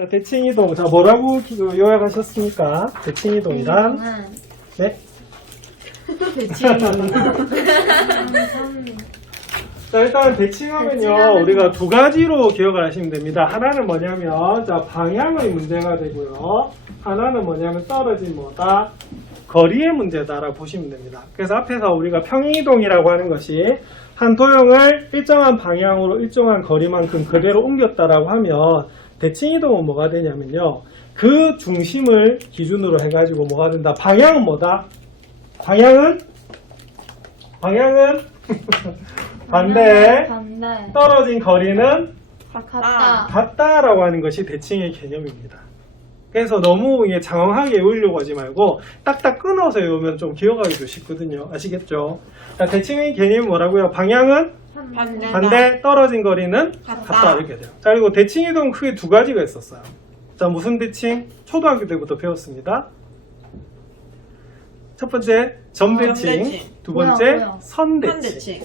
자, 대칭이동. 자, 뭐라고 요약하셨습니까? 대칭이동이란? 네? 자, 일단 대칭하면요, 우리가 두 가지로 기억을 하시면 됩니다. 하나는 뭐냐면, 자, 방향의 문제가 되고요. 하나는 뭐냐면, 떨어진 뭐다? 거리의 문제다라고 보시면 됩니다. 그래서 앞에서 우리가 평행이동이라고 하는 것이 한 도형을 일정한 방향으로 일정한 거리만큼 그대로 옮겼다라고 하면, 대칭이동은 뭐가 되냐면요, 그 중심을 기준으로 해가지고 뭐가 된다? 방향은 뭐다? 방향은 반대. 떨어진 거리는 같다라고 하는 것이 대칭의 개념입니다. 그래서 너무 이게 장황하게 외우려고 하지 말고 딱딱 끊어서 외우면 좀 기억하기도 쉽거든요. 아시겠죠? 자, 대칭의 개념이 뭐라고요? 방향은 반대, 떨어진 거리는 같다 이렇게 돼요. 자, 그리고 대칭이동은 크게 두 가지가 있었어요. 자, 무슨 대칭? 초등학교 때부터 배웠습니다. 첫 번째 점대칭, 두 번째 선대칭.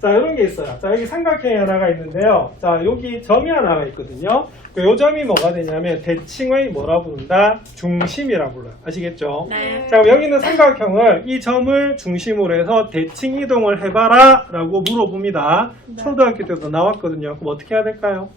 자, 이런 게 있어요. 자, 여기 삼각형이 하나가 있는데요. 자, 여기 점이 하나가 있거든요. 요 점이 뭐가 되냐면 대칭의 뭐라 부른다? 중심이라 불러요. 아시겠죠? 네. 자, 그럼 여기 있는 삼각형을 이 점을 중심으로 해서 대칭 이동을 해봐라 라고 물어봅니다. 초등학교 때도 나왔거든요. 그럼 어떻게 해야 될까요?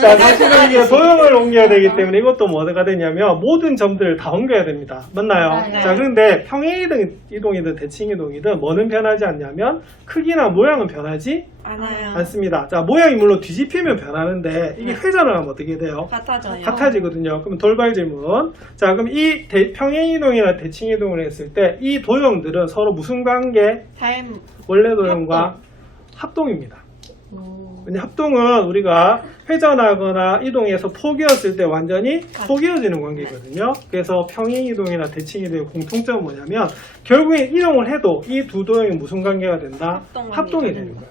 자, 사실은 이게 도형을 옮겨야 되기 때문에 이것도 뭐가 되냐면 모든 점들을 다 옮겨야 됩니다. 맞나요? 네. 자, 그런데 평행이동이든 대칭이동이든 뭐는 변하지 않냐면 크기나 모양은 변하지 않아요. 않습니다. 자, 모양이 물론 뒤집히면 변하는데 이게 회전을 하면 어떻게 돼요? 같아져요. 같아지거든요. 그럼 돌발 질문. 자, 그럼 이 평행이동이나 대칭이동을 했을 때 이 도형들은 서로 무슨 관계? 원래 도형과 합동입니다. 왜냐, 합동은 우리가 회전하거나 이동해서 포개었을 때 완전히 포개어지는 관계거든요. 그래서 평행이동이나 대칭이동의 공통점은 뭐냐면 결국엔 이동을 해도 이 두 도형이 무슨 관계가 된다? 합동이 되는 거예요.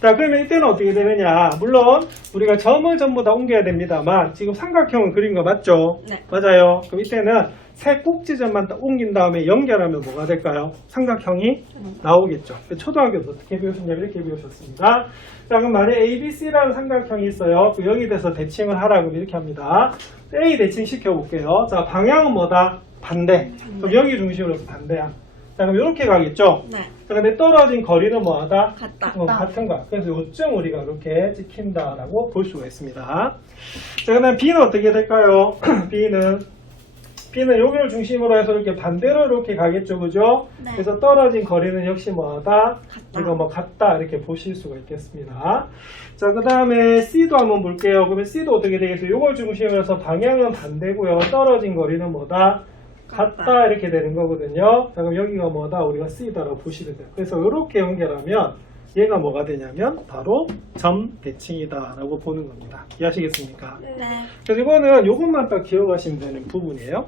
자, 그러면 이때는 어떻게 되느냐? 물론 우리가 점을 전부 다 옮겨야 됩니다만 지금 삼각형을 그린 거 맞죠? 네. 맞아요. 그럼 이때는 세 꼭지점만 딱 옮긴 다음에 연결하면 뭐가 될까요? 삼각형이 나오겠죠. 초등학교도 어떻게 배우셨냐면 이렇게 배우셨습니다. 자, 그럼 만약에 ABC라는 삼각형이 있어요. 그 여기 대해서 대칭을 하라 그러면 이렇게 합니다. A 대칭 시켜볼게요. 자, 방향은 뭐다? 반대. 그럼 여기 중심으로 해서 반대야. 자, 그럼 이렇게 가겠죠? 네. 자, 근데 떨어진 거리는 뭐하다? 같다. 같은 거야. 그래서 요점 우리가 이렇게 찍힌다라고 볼 수가 있습니다. 자, 그 다음 B는 어떻게 될까요? B는 여기를 중심으로 해서 이렇게 반대로 이렇게 가겠죠, 그죠? 네. 그래서 떨어진 거리는 역시 뭐하다? 같다. 이거 뭐 같다 이렇게 보실 수가 있겠습니다. 자, 그 다음에 C도 한번 볼게요. 그러면 C도 어떻게 되겠어요? 요걸 중심으로 해서 방향은 반대고요. 떨어진 거리는 뭐다? 같다 이렇게 되는 거거든요. 자, 그럼 여기가 뭐다? 우리가 C다라고 보시면 돼요. 그래서 이렇게 연결하면 얘가 뭐가 되냐면 바로 점 대칭이다라고 보는 겁니다. 이해하시겠습니까? 네. 그래서 이거는 요것만 딱 기억하시면 되는 부분이에요.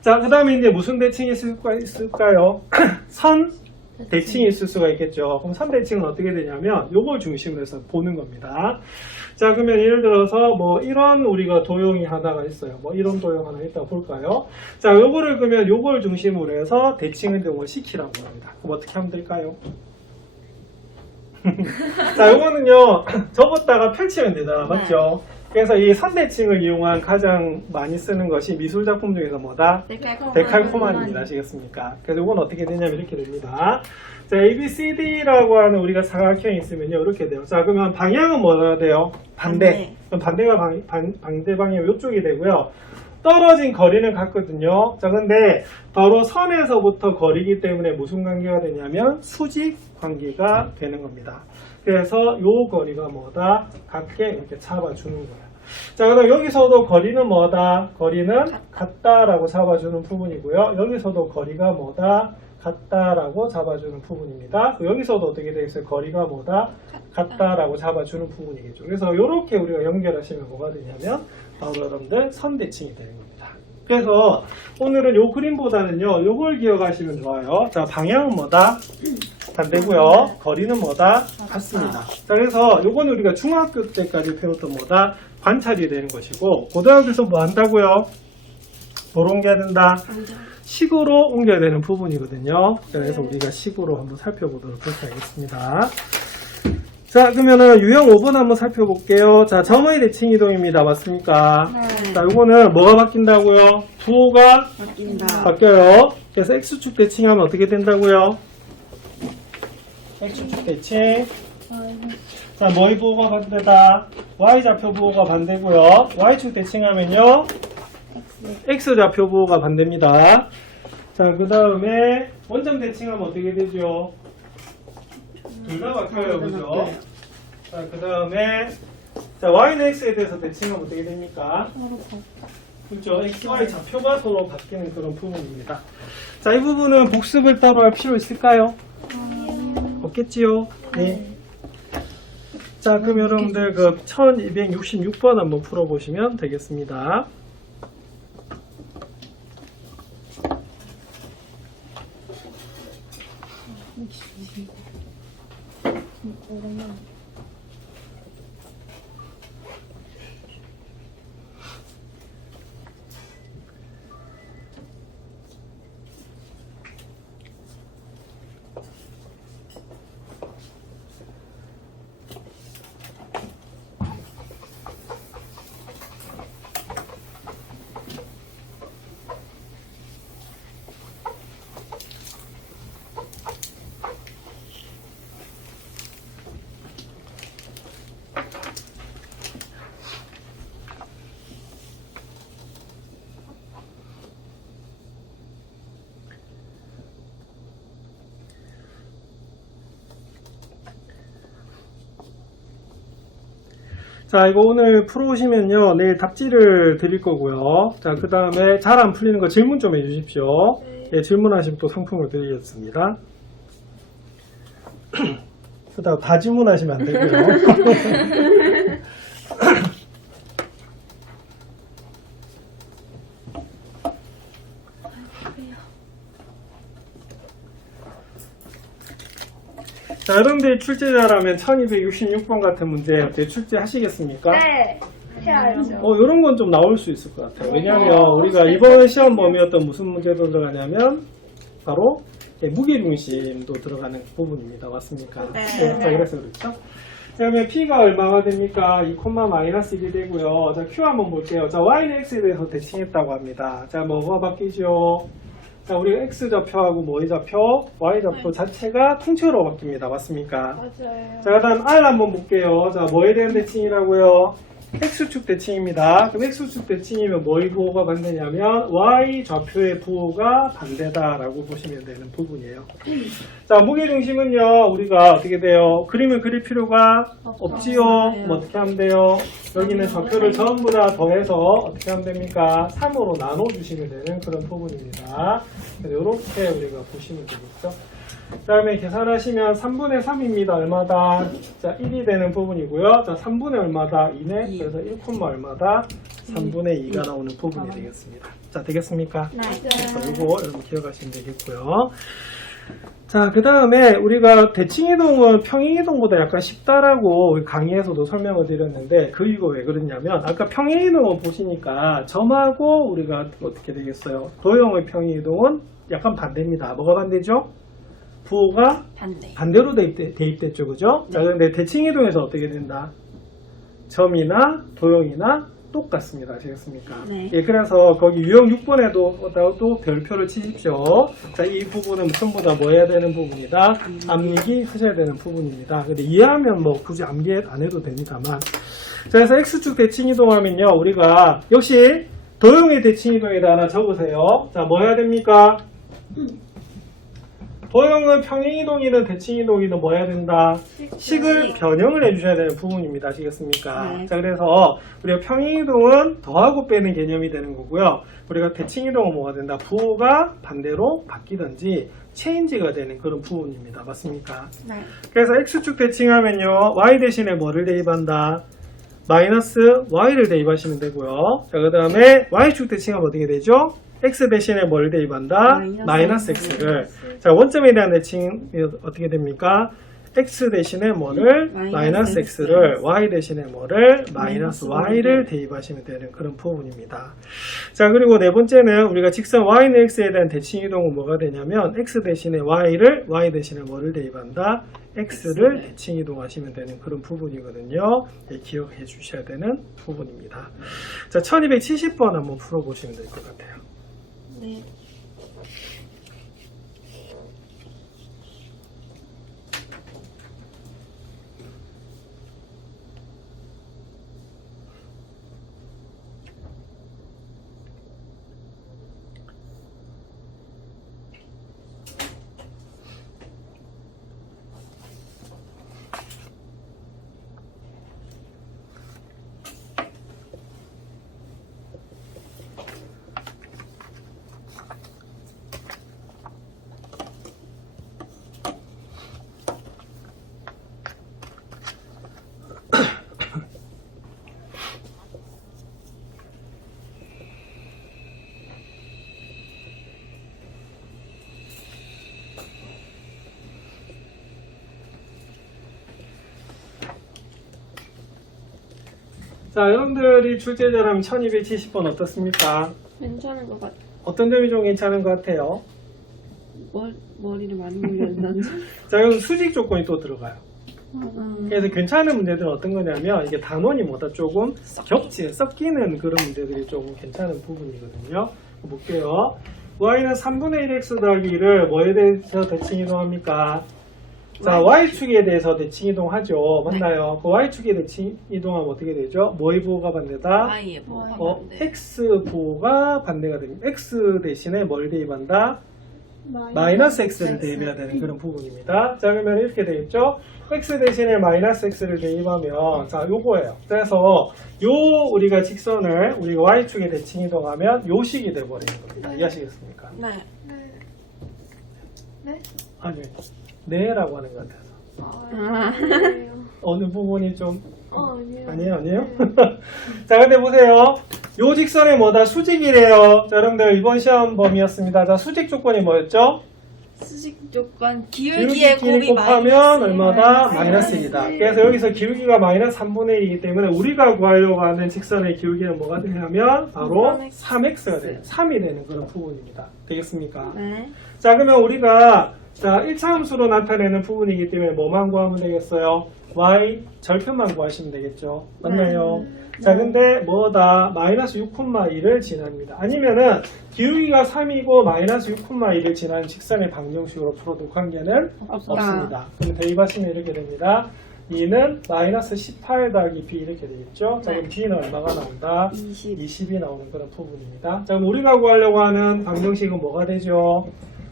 자, 그 다음에 이제 무슨 대칭이 있을까요? 선 대칭이 있을 수가 있겠죠. 그럼 선 대칭은 어떻게 되냐면 요걸 중심으로 해서 보는 겁니다. 자, 그러면 예를 들어서 뭐 이런 우리가 도형이 하나가 있어요. 뭐 이런 도형 하나 있다고 볼까요? 자, 요거를 그러면 요걸 중심으로 해서 대칭을 시키라고 합니다. 그럼 어떻게 하면 될까요? 자, 요거는요 접었다가 펼치면 되잖아, 맞죠? 그래서 이 선대칭을 이용한 가장 많이 쓰는 것이 미술 작품 중에서 뭐다? 데칼코마니입니다. 아시겠습니까? 그래서 이건 어떻게 되냐면 이렇게 됩니다. 자, ABCD라고 하는 우리가 사각형이 있으면요 이렇게 돼요. 자, 그러면 방향은 뭐가 돼요? 반대. 그럼 반대가 반대 방향이 이쪽이 되고요. 떨어진 거리는 같거든요. 자, 근데 바로 선에서부터 거리이기 때문에 무슨 관계가 되냐면 수직 관계가 되는 겁니다. 그래서 요 거리가 뭐다? 같게 이렇게 잡아주는 거예요. 자, 그다음 여기서도 거리는 뭐다? 거리는 같다라고 잡아주는 부분이고요. 여기서도 거리가 뭐다? 같다라고 잡아주는 부분입니다. 여기서도 어떻게 되겠어요? 거리가 뭐다? 같다라고 잡아주는 부분이겠죠. 그래서 이렇게 우리가 연결하시면 뭐가 되냐면 바로 여러분들 선대칭이 되는 겁니다. 그래서 오늘은 요 그림보다는요 요걸 기억하시면 좋아요. 자, 방향은 뭐다? 반대고요. 거리는 뭐다? 같습니다. 자, 그래서 요거는 우리가 중학교 때까지 배웠던 뭐다? 관찰이 되는 것이고 고등학교에서 뭐 한다고요? 뭐로 옮겨야 된다? 식으로 옮겨야 되는 부분이거든요. 그래서 우리가 식으로 한번 살펴보도록 그렇게 하겠습니다. 자, 그러면은 유형 5번 한번 살펴볼게요. 자, 점의 대칭 이동입니다. 맞습니까? 네. 자, 이거는 뭐가 바뀐다고요? 부호가 바뀐다. 바뀌어요. 그래서 X축 대칭하면 어떻게 된다고요? X축 대칭. 자, 뭐의 부호가 반대다? Y좌표 부호가 반대고요. Y축 대칭하면요. X좌표 부호가 반대입니다. 자, 그 다음에 원점 대칭하면 어떻게 되죠? 둘 다 바뀌어요. 그죠? 자, 그 다음에 자, Y는 X에 대해서 대칭하면 어떻게 됩니까? 그렇죠. X, Y 좌표가 서로 바뀌는 그런 부분입니다. 자, 이 부분은 복습을 따로 할 필요 있을까요? 없겠지요? 네. 자, 그럼 여러분들 그 1266번 한번 풀어보시면 되겠습니다. 자, 이거 오늘 풀어오시면요, 내일 답지를 드릴 거고요. 자, 그 다음에 잘 안 풀리는 거 질문 좀 해주십시오. 예, 질문하시면 또 상품을 드리겠습니다. 그다음 다 질문하시면 안 되고요. 자, 여러분들이 출제자라면 1266번 같은 문제 어때 출제하시겠습니까? 네. 해야죠. 이런 건 좀 나올 수 있을 것 같아요. 왜냐하면 우리가 이번 시험 범위였던 무슨 문제도 들어가냐면 바로 무게중심도 들어가는 부분입니다. 맞습니까? 네. 자, 그래서 그렇죠. 그러면 P가 얼마가 됩니까? 2,-1이 되고요. 자, Q 한번 볼게요. 자, Y는 X에 대해서 대칭했다고 합니다. 자, 뭐가 바뀌죠? 자, 우리가 X좌표하고 뭐의 좌표? Y좌표 자체가 통째로 바뀝니다. 맞습니까? 맞아요. 자, 그 다음 R 한번 볼게요. 자, 뭐에 대한 대칭이라고요? X축 대칭입니다. 그럼 X축 대칭이면 뭐의 부호가 반대냐면 Y좌표의 부호가 반대다라고 보시면 되는 부분이에요. 자, 무게중심은요, 우리가 어떻게 돼요? 그림을 그릴 필요가 없지요? 뭐 어떻게 하면 돼요? 여기는 좌표를 전부 다 더해서 어떻게 하면 됩니까? 3으로 나눠주시면 되는 그런 부분입니다. 이렇게 우리가 보시면 되겠죠? 그 다음에 계산하시면 3분의 3입니다. 얼마다? 자, 1이 되는 부분이고요. 자, 3분의 얼마다? 2네. 그래서 1, 얼마다? 3분의 2가 나오는 부분이 되겠습니다. 자, 되겠습니까? 네. 이거 여러분 기억하시면 되겠고요. 자, 그 다음에 우리가 대칭이동은 평행이동보다 약간 쉽다라고 강의에서도 설명을 드렸는데 그 이유가 왜 그러냐면 아까 평행이동은 보시니까 점하고 우리가 어떻게 되겠어요? 도형의 평행이동은 약간 반대입니다. 뭐가 반대죠? 부호가 반대로 대입됐죠. 그죠? 자, 그런데 대칭이동에서 어떻게 된다? 점이나 도형이나 똑같습니다. 아시겠습니까? 네. 예, 그래서 거기 유형 6번에도 또 별표를 치십시오. 자, 이 부분은 전부 다 뭐 해야 되는 부분이다? 암리기 하셔야 되는 부분입니다. 근데 이해하면 뭐 굳이 암기 안 해도 됩니다만. 자, 그래서 X축 대칭이동하면요, 우리가 역시 도형의 대칭이동에다 하나 적으세요. 자, 뭐 해야 됩니까? 도형은 평행이동이든 대칭이동이든 뭐 해야 된다? 식을 변형을 해주셔야 되는 부분입니다. 아시겠습니까? 네. 자, 그래서 우리가 평행이동은 더하고 빼는 개념이 되는 거고요. 우리가 대칭이동은 뭐가 된다? 부호가 반대로 바뀌든지 체인지가 되는 그런 부분입니다. 맞습니까? 네. 그래서 X축 대칭하면요, Y 대신에 뭐를 대입한다? 마이너스 Y를 대입하시면 되고요. 자, 그 다음에 Y축 대칭하면 어떻게 되죠? X 대신에 뭘 대입한다? 마이너스 X를. 자, 원점에 대한 대칭이 어떻게 됩니까? x 대신에 뭐를 마이너스 x를 y 대신에 뭐를 마이너스 y를 대입하시면 되는 그런 부분입니다. 자, 그리고 네 번째는 우리가 직선 y는 x에 대한 대칭 이동은 뭐가 되냐면 x 대신에 y를 y 대신에 뭐를 대입한다? x를 대칭 이동하시면 되는 그런 부분이거든요. 예, 기억해 주셔야 되는 부분입니다. 자, 1270번 한번 풀어보시면 될 것 같아요. 네. 자, 여러분들이 출제자라면 1270번 어떻습니까? 괜찮은 것 같아. 어떤 점이 좀 괜찮은 것 같아요? 머리를 많이 물렸는지. 자, 여기 수직 조건이 또 들어가요. 그래서 괜찮은 문제들은 어떤 거냐면 이게 단원이 뭐다 조금 섞이는 그런 문제들이 조금 괜찮은 부분이거든요. 볼게요. y는 3분의 1x 더하기 1을 뭐에 대해서 대칭 이동합니까? 자, y축에 대해서 대칭 이동하죠. 맞나요? 그 y축에 대칭 이동하면 어떻게 되죠? 뭐의 부호가 반대다? Y의 부호가 반대. x 부호가 반대가 됩니다. x 대신에 뭘 대입한다? 마이너스 x를 대입해야 되는 그런 부분입니다. 자, 그러면 이렇게 되겠죠? x 대신에 마이너스 x를 대입하면 자, 요거예요. 그래서 요 우리가 직선을 우리가 y축에 대칭 이동하면 요 식이 돼버리는 겁니다. 이해하시겠습니까? 네. 네? 아니요. 네라고 하는 것 같아서. 아니에요. 어느 부분이 좀 아니에요. 아니에요? 자, 근데 보세요. 요 직선이 뭐다? 수직이래요. 자, 여러분들 이번 시험 범위였습니다. 자, 수직 조건이 뭐였죠? 수직 조건 기울기의 기울기의 곱이 곱하면 마이너스 얼마다? 마이너스 마이너스 1이다. 그래서 여기서 기울기가 마이너스 3분의 1이기 때문에 우리가 구하려고 하는 직선의 기울기는 뭐가 되냐면 바로 3x가 돼요. 3이 되는 그런 부분입니다. 되겠습니까? 네. 자, 그러면 우리가 자, 1차 함수로 나타내는 부분이기 때문에 뭐만 구하면 되겠어요? y 절편만 구하시면 되겠죠. 맞나요? 자, 근데 뭐다? 마이너스 6,2를 지납니다. 아니면은 기울기가 3이고 마이너스 6,2를 지나는 직선의 방정식으로 풀어도 관계는 없습니다. 그럼 대입하시면 이렇게 됩니다. 2는 마이너스 18 더하기 b 이렇게 되겠죠. 자, 그럼 b는 얼마가 나온다? 20이 나오는 그런 부분입니다. 자, 그럼 우리가 구하려고 하는 방정식은 뭐가 되죠?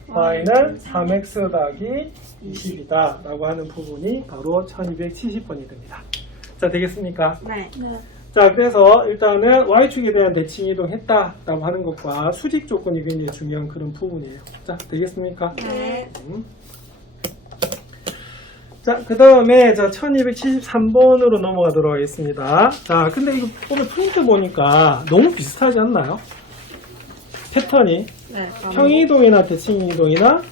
y는 3x 더하기 20이다 라고 하는 부분이 바로 1270번이 됩니다. 자, 되겠습니까? 네. 자, 그래서 일단은 y축에 대한 대칭 이동했다 라고 하는 것과 수직 조건이 굉장히 중요한 그런 부분이에요. 자, 되겠습니까? 네. 자, 그 다음에 1273번으로 넘어가도록 하겠습니다. 자, 근데 이거 오늘 프린트 보니까 너무 비슷하지 않나요? 패턴이 네. 평이동이나 대칭이동이나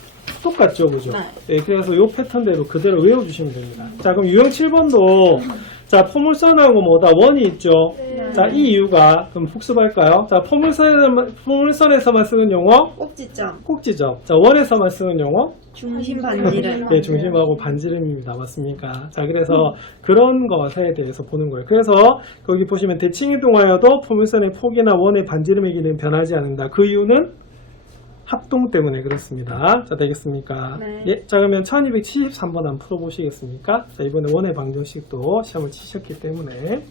똑같죠, 그죠? 네. 네, 그래서 이 패턴대로 그대로 외워주시면 됩니다. 자, 그럼 유형 7번도 자, 포물선하고 뭐다? 원이 있죠? 네. 자, 이 이유가 그럼 복습할까요? 자, 포물선에서만 쓰는 용어 꼭지점. 꼭지점. 자, 원에서만 쓰는 용어 중심 반지름. 네, 중심하고 반지름입니다. 맞습니까? 자, 그래서 그런 것에 대해서 보는 거예요. 그래서 거기 보시면 대칭 이동하여도 포물선의 폭이나 원의 반지름의 길이는 변하지 않는다. 그 이유는 합동 때문에 그렇습니다. 자, 되겠습니까? 네. 예, 자, 그러면 1273번 한번 풀어보시겠습니까? 자, 이번에 원의 방정식도 시험을 치셨기 때문에.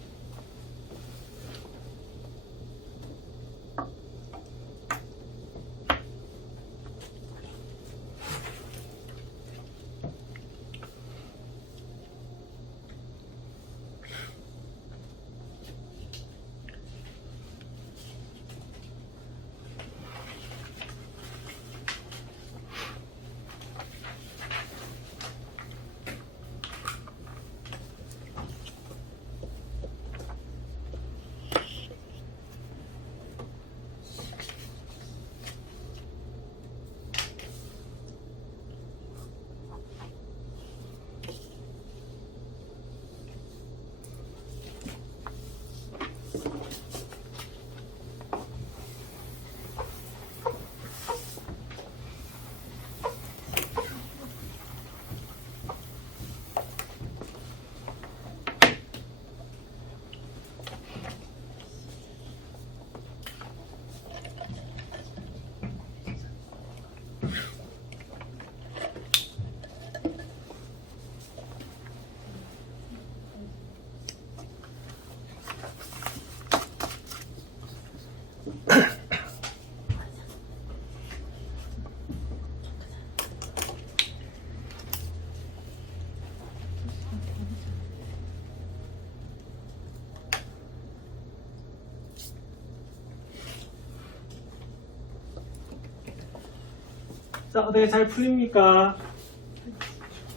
자, 어떻게 잘 풀립니까?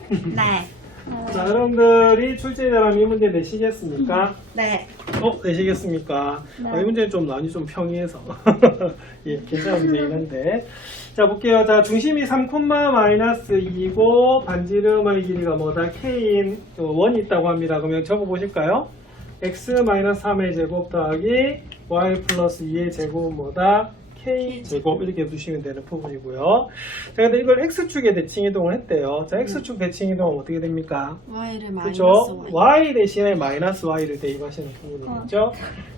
네. 자, 여러분들이 출제자라면 이 문제 내시겠습니까? 네. 내시겠습니까? 네. 이 문제는 좀 많이 좀 평이해서. 예, 괜찮은 문제긴 한데. 자, 볼게요. 자, 중심이 3,-2이고, 반지름의 길이가 뭐다? K인 1이 있다고 합니다. 그러면 적어 보실까요? x-3의 제곱 더하기 y 플러스 2의 제곱은 뭐다? K제곱 이렇게 두시면 되는 부분이고요. 자, 근데 이걸 X축에 대칭 이동을 했대요. 자, X축 대칭 이동은 어떻게 됩니까? Y를 마이너스 그렇죠? Y. Y 대신에 마이너스 Y를 대입하시는 부분이겠죠?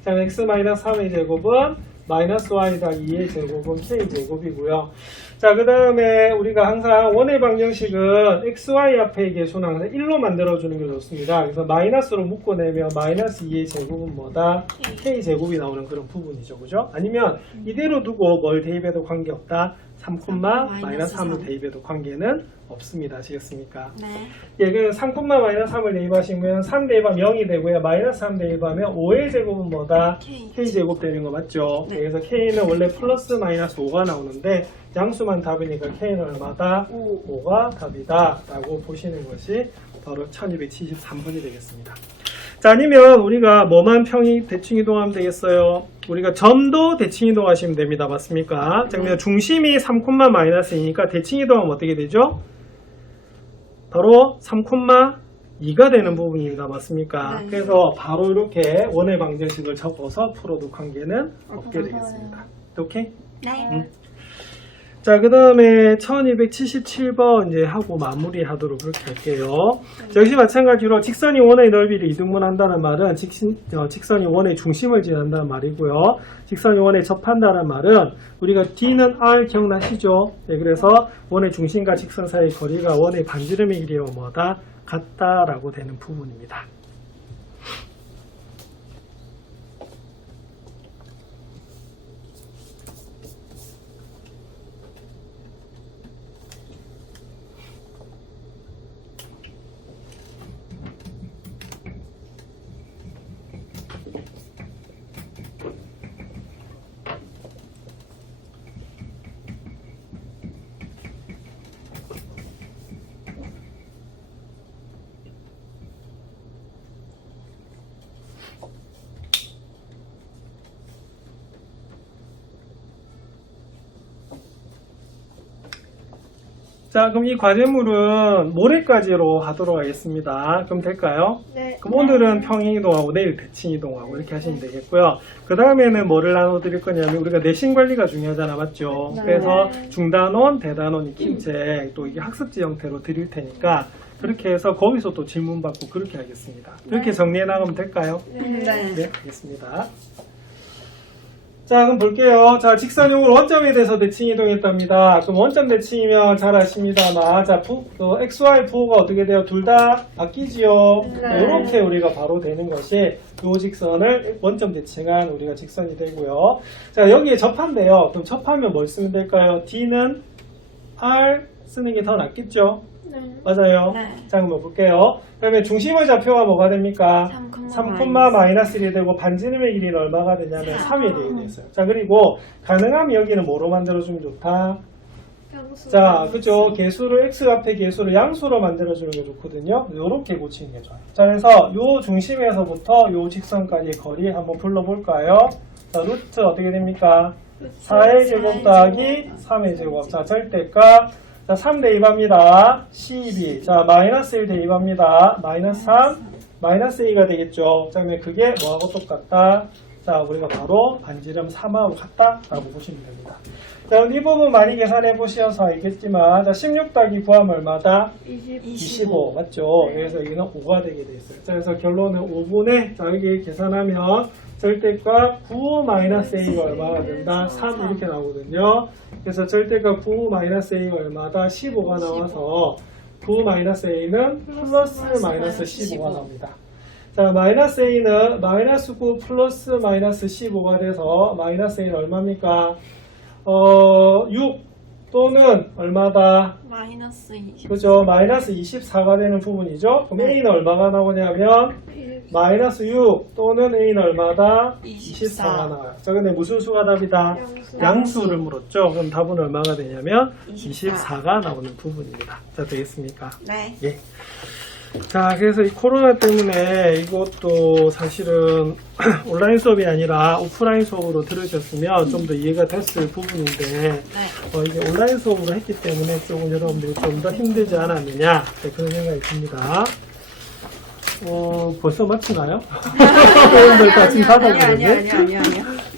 자, x-3의 제곱은 마이너스 Y 더하기 2의 제곱은 K제곱이고요. 자, 그 다음에 우리가 항상 원의 방정식은 XY 앞에 계수는 항상 1로 만들어주는 게 좋습니다. 그래서 마이너스로 묶어내면 마이너스 2의 제곱은 뭐다? K제곱이 나오는 그런 부분이죠. 그죠? 아니면 이대로 두고 뭘 대입해도 관계없다. 3,-3을 대입해도 관계는 없습니다. 아시겠습니까? 네. 예, 그 3,-3을 대입하시면 3 대입하면 0이 되고요. 마이너스 3 대입하면 5의 제곱은 뭐다? K제곱 되는 거 맞죠? 네. 그래서 K는 원래 플러스 마이너스 5가 나오는데 양수만 답이니까 K는 얼마다? 5가 답이다 라고 보시는 것이 바로 1273번이 되겠습니다. 자, 아니면 우리가 뭐만 대칭 이동하면 되겠어요? 우리가 점도 대칭 이동하시면 됩니다. 맞습니까? 자, 그러면 중심이 3,-2니까 대칭 이동하면 어떻게 되죠? 바로 3,2가 되는 부분입니다. 맞습니까? 네. 그래서 바로 이렇게 원의 방정식을 적어서 풀어도 관계는 없게 되겠습니다. 오케이? 네. 자, 그 다음에 1277번 이제 하고 마무리하도록 그렇게 할게요. 자, 역시 마찬가지로 직선이 원의 넓이를 이등분한다는 말은 직선이 원의 중심을 지난다는 말이고요. 직선이 원에 접한다는 말은 우리가 D는 R 기억나시죠? 네, 그래서 원의 중심과 직선 사이의 거리가 원의 반지름의 길이와 뭐다? 같다라고 되는 부분입니다. 자, 그럼 이 과제물은 모레까지로 하도록 하겠습니다. 그럼 될까요? 네. 그럼 오늘은 평행 이동하고 내일 대칭 이동하고 이렇게 하시면 되겠고요. 그 다음에는 뭐를 나눠드릴 거냐면 우리가 내신 관리가 중요하잖아, 맞죠? 네. 그래서 중단원, 대단원 익힘책 또 이게 학습지 형태로 드릴 테니까 그렇게 해서 거기서 또 질문 받고 그렇게 하겠습니다. 이렇게 정리해 나가면 될까요? 네. 네, 알겠습니다. 자, 그럼 볼게요. 자, 직선용을 원점에 대해서 대칭 이동했답니다. 그럼 원점 대칭이면 잘 아십니다만, 자, XY 부호가 어떻게 돼요? 둘 다 바뀌지요? 네. 이렇게 우리가 바로 되는 것이 요 직선을 원점 대칭한 우리가 직선이 되고요. 자, 여기에 접한대요. 그럼 접하면 뭘 쓰면 될까요? D는 R 쓰는 게 더 낫겠죠? 네. 맞아요. 네. 자, 그럼 볼게요. 그 다음에 중심의 좌표가 뭐가 됩니까? 3,-1이 되고 반지름의 길이는 얼마가 되냐면 3이 되어 있어요. 자, 그리고 가능하면 여기는 뭐로 만들어주면 좋다? 양수. 자, 그죠? 개수를 x 앞에 개수를 양수로 만들어주는 게 좋거든요. 이렇게 고치는 게 좋아요. 자, 그래서 요 중심에서부터 요 직선까지의 거리 한번 불러볼까요? 자, 루트 어떻게 됩니까? 4의 제곱 더하기 3의 제곱. 자, 절대값. 자, 3 대입합니다. 12. 자, 마이너스 1 대입합니다. 마이너스 3. 마이너스 2가 되겠죠. 자, 그러면 그게 뭐하고 똑같다? 자, 우리가 바로 반지름 3하고 같다라고 보시면 됩니다. 자, 그럼 이 부분 많이 계산해 보셔서 알겠지만, 자, 16 더하기 9하면 얼마다? 25. 맞죠? 그래서 여기는 5가 되게 돼 있어요. 자, 그래서 결론은 5분의, 자, 여기 계산하면 절대값 9-a가 얼마가 된다? 3 이렇게 나오거든요. 그래서 절대값 9-a가 얼마다? 15가 나와서 9-a는 플러스 마이너스 15가 나옵니다. 자, 마이너스 a는 마이너스 9 플러스 마이너스 15가 돼서 마이너스 a는 얼마입니까? 6 또는 얼마다? 마이너스 20. 그죠? 마이너스 24가 되는 부분이죠. 그럼 네. A는 얼마가 나오냐면 마이너스 6 또는 A는 얼마다? 24. 24가 나와요. 자, 근데 무슨 수가 답이다? 양수를 물었죠. 그럼 답은 얼마가 되냐면 24가 나오는 부분입니다. 자, 되겠습니까? 네. 예. 자, 그래서 이 코로나 때문에 이것도 사실은 온라인 수업이 아니라 오프라인 수업으로 들으셨으면 좀 더 이해가 됐을 부분인데, 이게 온라인 수업으로 했기 때문에 조금 여러분들이 좀 더 힘들지 않았느냐, 네, 그런 생각이 듭니다. 벌써 마치나요? 여러분들 다 지금 닫아버렸네? 아니요.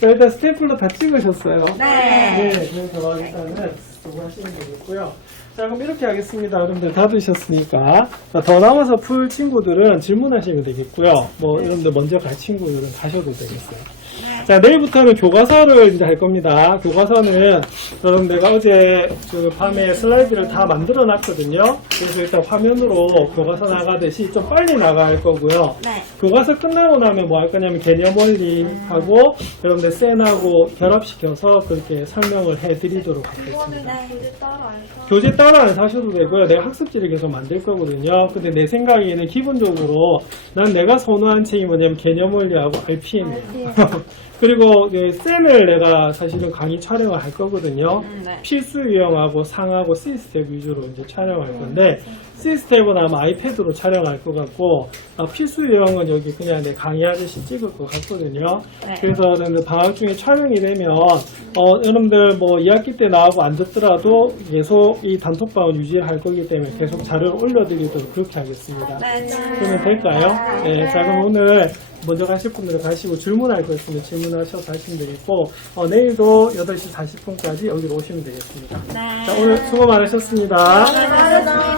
자, 일단 스탬플러 다 찍으셨어요. 네. 그래서 일단은 그거 하시면 되겠고요. 자, 그럼 이렇게 하겠습니다. 여러분들 다 드셨으니까. 자, 더 남아서 풀 친구들은 질문하시면 되겠고요. 여러분들 먼저 갈 친구들은 가셔도 되겠어요. 자, 내일부터는 교과서를 이제 할 겁니다. 교과서는 여러분 내가 어제 그 밤에 슬라이드를 다 만들어 놨거든요. 그래서 일단 화면으로 교과서 나가듯이 좀 빨리 나갈 거고요. 네. 교과서 끝나고 나면 뭐 할 거냐면 개념 원리하고 여러분들 쌤하고 결합시켜서 그렇게 설명을 해 드리도록 하겠습니다. 교재 따로 안 사. 교재 따라 안 사셔도 되고요. 내가 학습지를 계속 만들 거거든요. 근데 내 생각에는 기본적으로 난 내가 선호한 책이 뭐냐면 개념 원리하고 RPM이에요. 그리고 쌤을 내가 사실은 강의 촬영을 할 거거든요. 네. 필수 유형하고 상하고 C스텝 위주로 이제 촬영할 건데 C스텝은 아마 아이패드로 촬영할 것 같고 필수 유형은 여기 그냥 내 강의하듯이 찍을 것 같거든요. 네. 그래서 방학 중에 촬영이 되면 여러분들 뭐 2학기 때 나하고 안 듣더라도 계속 이 단톡방을 유지할 거기 때문에 계속 자료를 올려드리도록 그렇게 하겠습니다. 네. 그러면 될까요? 네. 자, 그럼 오늘 먼저 가실 분들은 가시고 질문할 거 있으면 질문하셔서 하시면 되겠고 내일도 8시 40분까지 여기로 오시면 되겠습니다. 네. 자, 오늘 수고 많으셨습니다. 수고하셨습니다.